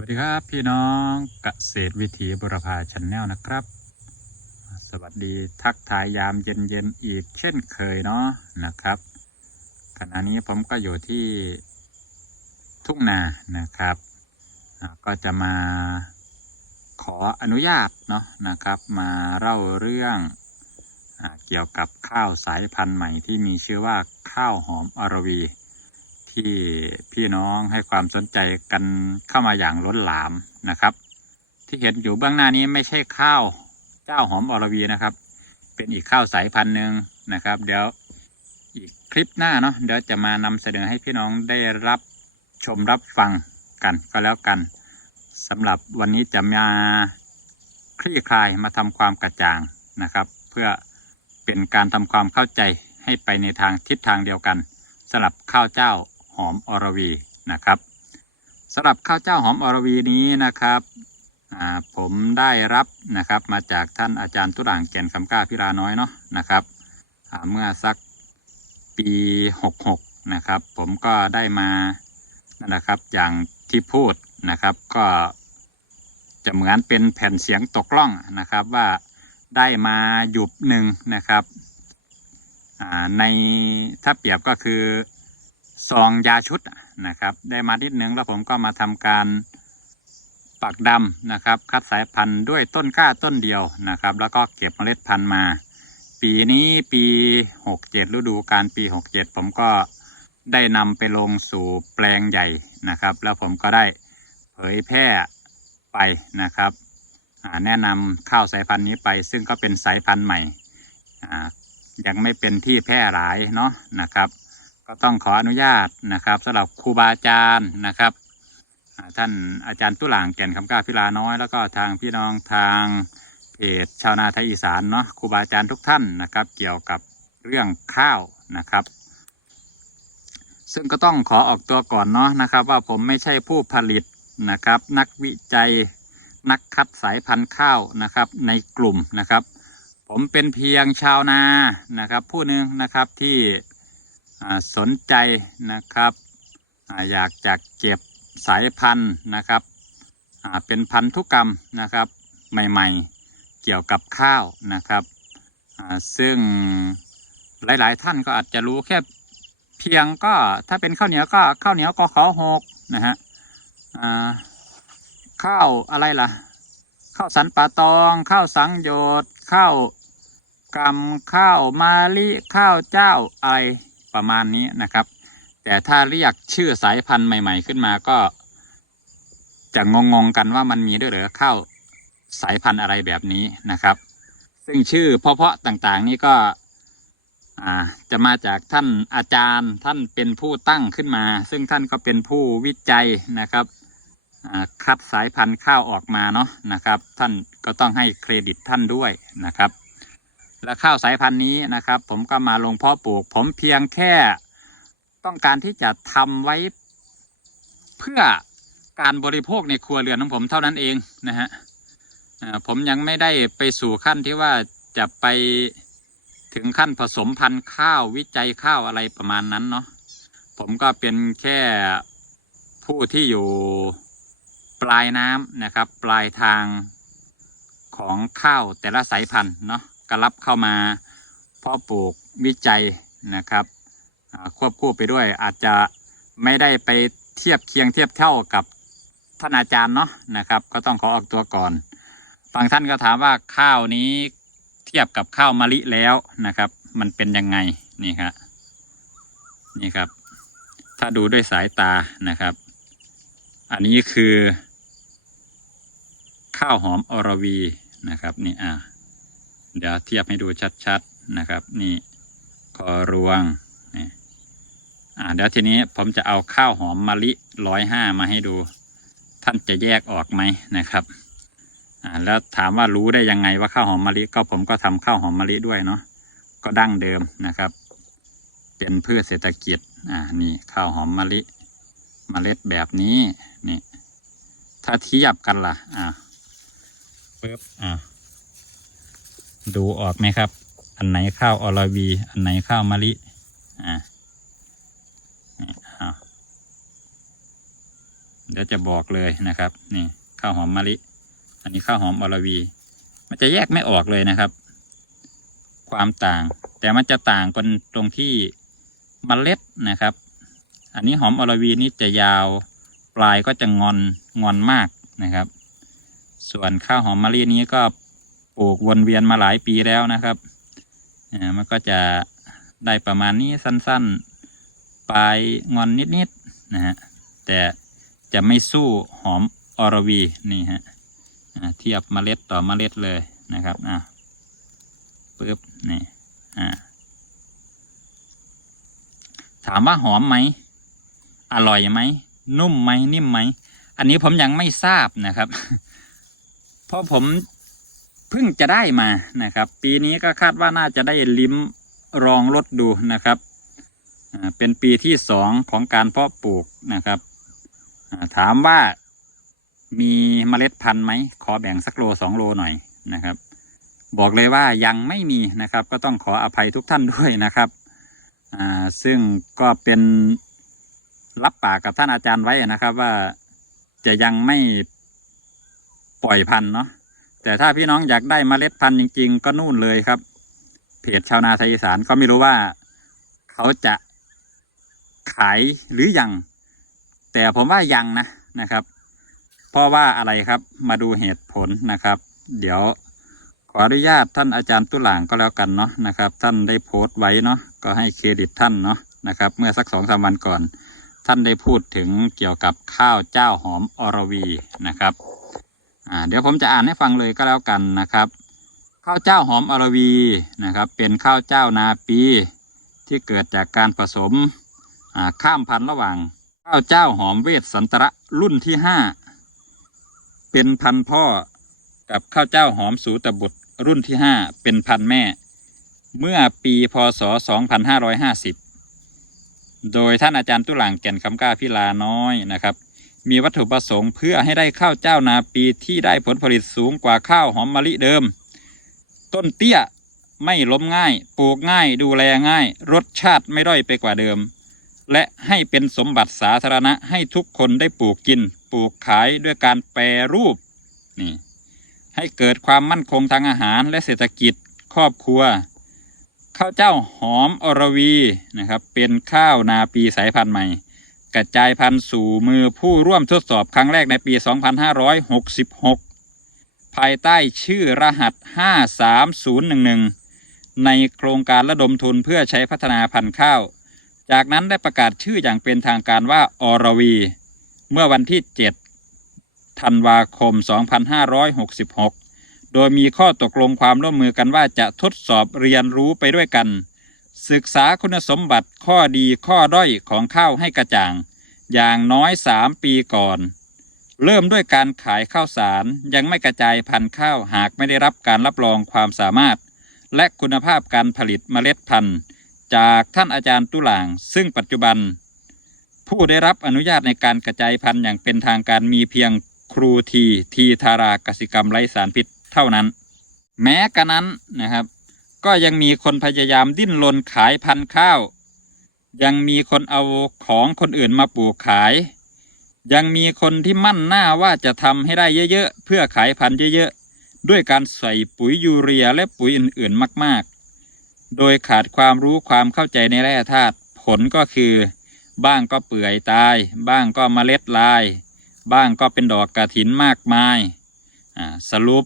วัสดีครับพี่น้องเกษตรวิถีบุรพาชนแนลนะครับ สวัสดีทักทายยามเย็นๆอีกเช่นเคยเนาะนะครับ ขณะนี้ผมก็อยู่ที่ทุ่งนานะครับ ก็จะมาขออนุญาตเนาะนะครับ มาเล่าเรื่องอเกี่ยวกับข้าวสายพันธุ์ใหม่ที่มีชื่อว่าข้าวหอมอรวี ที่พี่น้องให้ความสนใจกันเข้ามาอย่างล้นหลามนะครับ ที่เห็นอยู่เบื้องหน้านี้ไม่ใช่ข้าวเจ้าหอมอรวีนะครับ เป็นอีกข้าวสายพันธุ์หนึ่งนะครับ เดี๋ยวอีกคลิปหน้าเนาะเดี๋ยวจะมานำเสนอให้พี่น้องได้รับชมรับฟังกันก็แล้วกันสำหรับวันนี้จะมาคลี่คลายมาทำความกระจ่างนะครับ เพื่อเป็นการทำความเข้าใจให้ไปในทางทิศทางเดียวกันสำหรับข้าวเจ้า หอมอรวีนะครับสำหรับข้าวเจ้าหอมอรวีนี้นะครับผมได้รับนะครับมาจากท่านอาจารย์ตุลางแก่นคำกล้าพิราน้อยเนาะนะครับเมื่อสักปี 66 นะครับ ผมก็ได้มานะครับอย่างที่พูดนะครับก็จะเหมือนเป็นแผ่นเสียงตกล่องนะครับว่าได้มาหยุบหนึ่งนะครับในถ้าเปรียบก็คือ ซองยาชุดนะครับ ได้มานิดนึงแล้วผมก็มาทำการปักดำนะครับ คัดสายพันธุ์ด้วยต้นกล้าต้นเดียวนะครับ แล้วก็เก็บเมล็ดพันธุ์มา ปีนี้ปี 67 ฤดูการปี 67 ผมก็ได้นำไปลงสู่แปลงใหญ่นะครับ แล้วผมก็ได้เผยแพร่ไปนะครับแนะนำข้าวสายพันธุ์นี้ไป ซึ่งก็เป็นสายพันธุ์ใหม่ยังไม่เป็นที่แพร่หลายเนาะนะครับ ก็ต้องขออนุญาตนะครับสำหรับครูบาอาจารย์นะครับ ท่านอาจารย์ตุหลางแก่นคำกล้าพิลาน้อย แล้วก็ทางพี่น้องทางเพจชาวนาไทยอีสานเนาะครูบาอาจารย์ทุกท่านนะครับ เกี่ยวกับเรื่องข้าวนะครับ ซึ่งก็ต้องขอออกตัวก่อนเนาะนะครับ ว่าผมไม่ใช่ผู้ผลิตนะครับ นักวิจัยนักคัดสายพันธุ์ข้าวนะครับ ในกลุ่มนะครับ ผมเป็นเพียงชาวนานะครับ ผู้หนึ่งนะครับที่ สนใจนะครับอยากจะเก็บสายพันธุ์นะครับเป็นพันธุกรรมนะครับใหม่ๆเกี่ยวกับข้าวนะครับซึ่งหลายๆท่านก็อาจจะรู้แค่เพียงก็ถ้าเป็นข้าวเหนียวก็ข้าวเหนียวก็ขอหกนะฮะข้าวอะไรล่ะ ข้าวสันป่าตองข้าวสังโยชน์ข้าวกำข้าวมาลิข้าวเจ้าอะไร ประมาณนี้นะครับ แต่ถ้าเรียกชื่อสายพันธุ์ใหม่ ๆ ขึ้นมาก็จะงงๆกันว่ามันมีด้วยเหรือข้าวสายพันธุ์อะไรแบบนี้นะครับ ซึ่งชื่อเพาะๆต่างๆ นี่ก็จะมาจากท่านอาจารย์ท่านเป็นผู้ตั้งขึ้นมา ซึ่งท่านก็เป็นผู้วิจัยนะครับคัดสายพันธุ์ข้าวออกมาเนาะนะครับ ท่านก็ต้องให้เครดิตท่านด้วยนะครับ และข้าวสายพันธุ์นี้นะครับ ผมก็มาลงเพาะปลูก ผมเพียงแค่ต้องการที่จะทำไว้เพื่อการบริโภคในครัวเรือนของผมเท่านั้นเองนะฮะผมยังไม่ได้ไปสู่ขั้นที่ว่าจะไปถึงขั้นผสมพันธุ์ข้าววิจัยข้าวอะไรประมาณนั้นเนาะผมก็เป็นแค่ผู้ที่อยู่ปลายน้ำนะครับ ปลายทางของข้าวแต่ละสายพันธุ์เนาะ ก็รับเข้ามาเพาะปลูกวิจัยนะครับควบคู่ไปด้วยอาจจะไม่ได้ไปเทียบเคียงเทียบเท่ากับท่านอาจารย์เนาะนะครับ ก็ต้องขอออกตัวก่อนบางท่านก็ถามว่าข้าวนี้เทียบกับข้าวมะลิแล้วนะครับ มันเป็นยังไงนี่ครับนี่ครับ ถ้าดูด้วยสายตานะครับ อันนี้คือ ข้าวหอมอรวีนะครับ นี่อ่า เดี๋ยวเทียบให้ดูชัดๆนะครับ นี่คอรวงนี่อ่าเดี๋ยวทีนี้ผมจะเอาข้าวหอมมะลิร้อยห้ามาให้ดู ท่านจะแยกออกไหมนะครับอ่าแล้วถามว่ารู้ได้ยังไงว่าข้าวหอมมะลิก็ผมก็ทำข้าวหอมมะลิด้วยเนาะก็ดั้งเดิมนะครับ เป็นพืชเศรษฐกิจอ่านี่ข้าวหอมมะลิเมล็ดแบบนี้นี่ถ้าเทียบกันล่ะอ่าปึ๊บอ่า ดูออกไหมครับ อันไหนข้าวอรวี อันไหนข้าวมะลิอ่าเดี๋ยวจะบอกเลยนะครับ นี่ข้าวหอมมะลิ อันนี้ข้าวหอมอรวี มันจะแยกไม่ออกเลยนะครับ ความต่าง แต่มันจะต่างกันตรงที่เมล็ดนะครับ อันนี้หอมอรวีนี่จะยาวปลายก็จะงอนงอนมากนะครับ ส่วนข้าวหอมมะลินี้ก็ ปลูกวนเวียนมาหลายปีแล้วนะครับอ่ามันก็จะได้ประมาณนี้สั้นๆ ปลายงอนนิดๆนะฮะแต่จะไม่สู้หอมอรวีนี่ฮะอ่าเทียบเมล็ดต่อเมล็ดเลยนะครับอะปึ๊บนี่อ่าถามว่าหอมไหมอร่อยไหมนุ่มไหมนิ่มไหม อันนี้ผมยังไม่ทราบนะครับ เพราะผม พิ่งจะได้มานะครับ ปีนี้ก็คาดว่าน่าจะได้ลิ้มรองรสดูนะครับเป็นปีที่สองของการเพาะปลูกนะครับ ถามว่ามีเมล็ดพันธุ์ไหมขอแบ่งสักโลสองโลหน่อยนะครับ บอกเลยว่ายังไม่มีนะครับ ก็ต้องขออภัยทุกท่านด้วยนะครับซึ่งก็เป็นรับปากกับท่านอาจารย์ไว้นะครับ ว่าจะยังไม่ปล่อยพันธุ์เนาะ แต่ถ้าพี่น้องอยากได้เมล็ดพันธุ์จริง ๆ ก็นู่นเลยครับ เพจชาวนาไทยอีสานก็ไม่รู้ว่า เขาจะขายหรือยัง แต่ผมว่ายังนะนะครับ เพราะว่าอะไรครับมาดูเหตุผลนะครับ เดี๋ยวขออนุญาตท่านอาจารย์ตุหลางก็แล้วกันเนาะนะครับ ท่านได้โพสต์ไว้เนาะก็ให้เครดิตท่านเนาะนะครับ เมื่อสักสองสามวันก่อน ท่านได้พูดถึงเกี่ยวกับข้าวเจ้าหอมอรวีนะครับ อ่าเดี๋ยวผมจะอ่านให้ฟังเลยก็แล้วกันนะครับ ข้าวเจ้าหอมอรวีนะครับ เป็นข้าวเจ้านาปีที่เกิดจากการผสมข้ามพันธุ์ระหว่าง ข้าวเจ้าหอมเวสสันตระรุ่นที่ห้าเป็นพันธุ์พ่อกับข้าวเจ้าหอมสูตบุตรรุ่นที่ห้าเป็นพันธุ์แม่ เมื่อปีพศ 2550 โดยท่านอาจารย์ตุหลังแก่นคำกล้าพิลาน้อยนะครับ มีวัตถุประสงค์เพื่อให้ได้ข้าวเจ้านาปีที่ได้ผลผลิตสูงกว่าข้าวหอมมะลิเดิม ต้นเตี้ยไม่ล้มง่าย ปลูกง่ายดูแลง่าย รสชาติไม่ด้อยไปกว่าเดิม และให้เป็นสมบัติสาธารณะให้ทุกคนได้ปลูกกิน ปลูกขายด้วยการแปรรูปนี่ให้เกิดความมั่นคงทางอาหารและเศรษฐกิจครอบครัว ข้าวเจ้าหอมอรวีนะครับ เป็นข้าวนาปีสายพันธุ์ใหม่ กระจายพันธุ์สู่มือผู้ร่วมทดสอบครั้งแรกในปี 2566 ภายใต้ชื่อรหัส 53011 ในโครงการระดมทุนเพื่อใช้พัฒนาพันธุ์ข้าว จากนั้นได้ประกาศชื่ออย่างเป็นทางการว่าอรวี เมื่อวันที่ 7 ธันวาคม 2566 โดยมีข้อตกลงความร่วมมือกันว่าจะทดสอบเรียนรู้ไปด้วยกัน ศึกษาคุณสมบัติข้อดีข้อด้อยของข้าวให้กระจ่าง อย่างน้อย 3 ปีก่อน เริ่มด้วยการขายข้าวสารยังไม่กระจายพันธุ์ข้าวหากไม่ได้รับการรับรองความสามารถ และคุณภาพการผลิตเมล็ดพันธุ์จากท่านอาจารย์ตุหลาง ซึ่งปัจจุบัน ผู้ได้รับอนุญาตในการกระจายพันธุ์อย่างเป็นทางการมีเพียงครูทีทีธารากสิกรรมไร้สารพิษเท่านั้น แม้กระนั้นนะครับ ก็ยังมีคนพยายามดิ้นรนขายพันธุ์ข้าว ยังมีคนเอาของคนอื่นมาปลูกขาย ยังมีคนที่มั่นหน้าว่าจะทำให้ได้เยอะๆ เพื่อขายพันธุ์เยอะๆ ด้วยการใส่ปุ๋ยยูเรียและปุ๋ยอื่นๆมากๆ โดยขาดความรู้ความเข้าใจในแร่ธาตุผลก็คือ บ้างก็เปื่อยตาย บ้างก็เมล็ดลาย บ้างก็เป็นดอกกระถินมากมายสรุป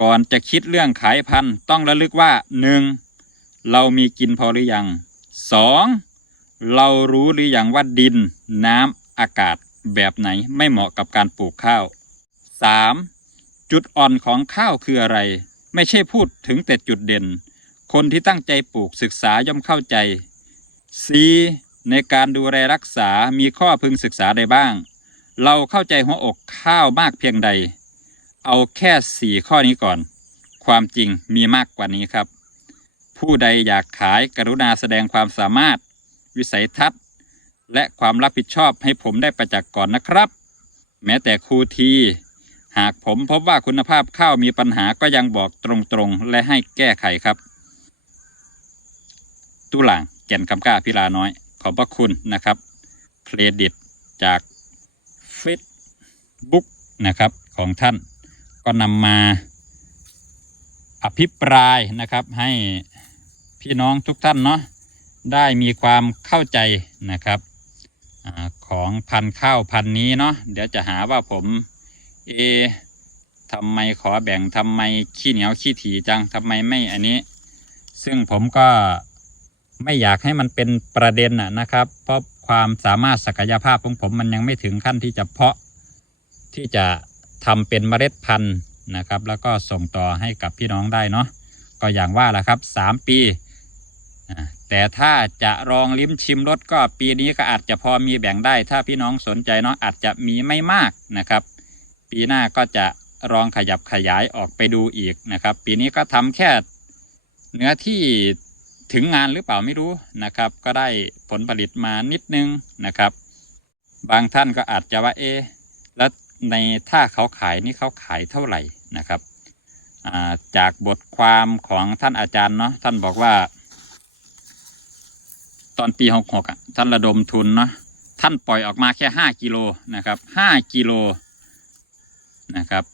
ก่อนจะคิดเรื่องขายพันธุ์ต้องระลึกว่าหนึ่งเรามีกินพอหรือยังสองเรารู้หรือยังว่าดิน น้ำอากาศแบบไหนไม่เหมาะกับการปลูกข้าวสามจุดอ่อนของข้าวคืออะไร ไม่ใช่พูดถึงแต่จุดเด่น คนที่ตั้งใจปลูกศึกษาย่อมเข้าใจ 4. ในการดูแลรักษามีข้อพึงศึกษาใดบ้าง เราเข้าใจหัวอกข้าวมากเพียงใด เอาแค่สี่ข้อนี้ก่อน ความจริงมีมากกว่านี้ครับ ผู้ใดอยากขายกรุณาแสดงความสามารถ วิสัยทัศน์ และความรับผิดชอบให้ผมได้ประจักษ์ก่อนนะครับ แม้แต่ครูที หากผมพบว่าคุณภาพข้าวมีปัญหาก็ยังบอกตรงๆ และให้แก้ไขครับตุหลังแก่นคำกล้าพิลาน้อย ขอบพระคุณนะครับ เครดิตจาก Facebook นะครับของท่าน ก็นำมาอภิปรายนะครับให้พี่น้องทุกท่านเนาะได้มีความเข้าใจนะครับอของพันข้าวพันนี้เนาะเดี๋ยวจะหาว่าผมเอทำไมขอแบ่งทำไมขี้เหนียวขี้ถี่จังทำไมไม่อันนี้ ซึ่งผมก็ไม่อยากให้มันเป็นประเด็นนะนะครับ เพราะความสามารถศักยภาพของผมมันยังไม่ถึงขั้นที่จะเพาะที่จะ ทำเป็นเมล็ดพันธุ์นะครับ แล้วก็ส่งต่อให้กับพี่น้องได้เนาะก็อย่างว่าแหละครับสามปีแต่ถ้าจะลองลิ้มชิมรสก็ปีนี้ก็อาจจะพอมีแบ่งได้ ถ้าพี่น้องสนใจเนาะอาจจะมีไม่มากนะครับ ปีหน้าก็จะลองขยับขยายออกไปดูอีกนะครับ ปีนี้ก็ทำแค่เนื้อที่ถึงงานหรือเปล่าไม่รู้นะครับ ก็ได้ผลผลิตมานิดนึงนะครับ บางท่านก็อาจจะว่าเอแล้ว ในถ้าเขาขายนี่เขาขายเท่าไหร่นะครับาจากบทความของท่านอาจารย์เนาะท่านบอกว่า ตอนปีหกหกท่านระดมทุนเนาะท่านปล่อยออกมาแค่ห้ากิโลนะครับห้ากิโลนะครับ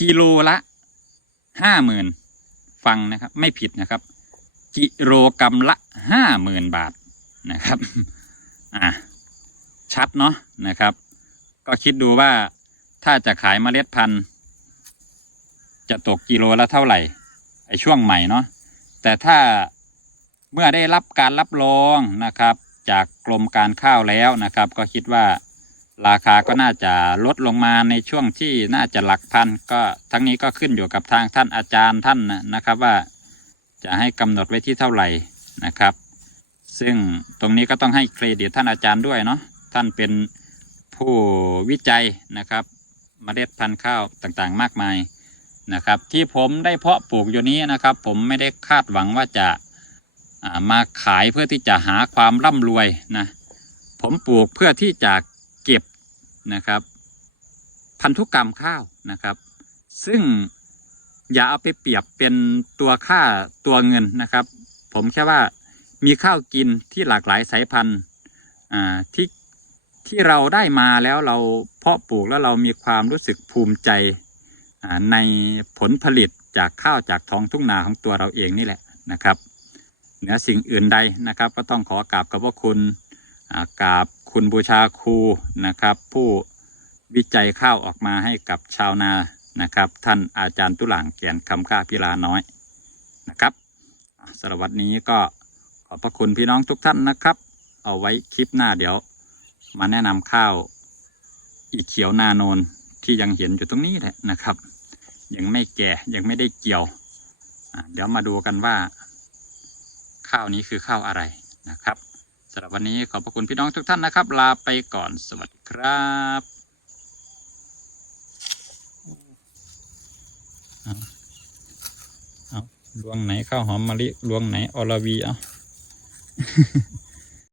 กิโลละห้าหมื่นฟังนะครับ ไม่ผิดนะครับ กิโลกรรัมละห้าหมื่นบาทนะครับอะชัดเนาะนะครับ ก็คิดดูว่าถ้าจะขายเมล็ดพันธุ์ จะตกกิโลละเท่าไหร่ไอช่วงใหม่เนาะแต่ถ้าเมื่อได้รับการรับรองนะครับ จากกรมการข้าวแล้วนะครับ ก็คิดว่าราคาก็น่าจะลดลงมาในช่วงที่น่าจะหลักพันก็ทั้งนี้ก็ขึ้นอยู่กับทางท่านอาจารย์ท่านนะครับว่าจะให้กำหนดไว้ที่เท่าไหร่นะครับ ซึ่งตรงนี้ก็ต้องให้เครดิตท่านอาจารย์ด้วยเนาะท่านเป็น ผู้วิจัยนะครับเมล็ดพันธุ์ข้าวต่างๆ มากมายนะครับ ที่ผมได้เพาะปลูกอยู่นี้นะครับ ผมไม่ได้คาดหวังว่าจะามาขายเพื่อที่จะหาความร่ำรวยนะผมปลูกเพื่อที่จะเก็บนะครับ พันธุกรรมข้าวนะครับ ซึ่งอย่าเอาไปเปรียบเป็นตัวค่าตัวเงินนะครับ ผมแค่ว่ามีข้าวกินที่หลากหลายสายพันธุ์อ่าที่ ที่เราได้มาแล้วเราเพาะปลูกแล้วเรามีความรู้สึกภูมิใจในผลผลิตจากข้าวจากท้องทุ่งนาของตัวเราเองนี่แหละนะครับเหนือสิ่งอื่นใดนะครับ ก็ต้องขอกราบขอบพระคุณกราบคุณบูชาครูนะครับ ผู้วิจัยข้าวออกมาให้กับชาวนานะครับ ท่านอาจารย์ตุหลังเกียนคำค่าพิลาน้อยนะครับสำหรับวันนี้ก็ขอบพระคุณพี่น้องทุกท่านนะครับ เอาไว้คลิปหน้าเดี๋ยว มาแนะนำข้าว อีเขียวนาโนนที่ยังเห็นอยู่ตรงนี้แหละนะครับ ยังไม่แก่ยังไม่ได้เกี่ยว เดี๋ยวมาดูกันว่า ข้าวนี้คือข้าวอะไรนะครับสำหรับวันนี้ขอบพระคุณพี่น้องทุกท่านนะครับ ลาไปก่อนสวัสดีครับเอาเอาลวงไหนข้าวหอมมะลิลวงไหนอรวีเอา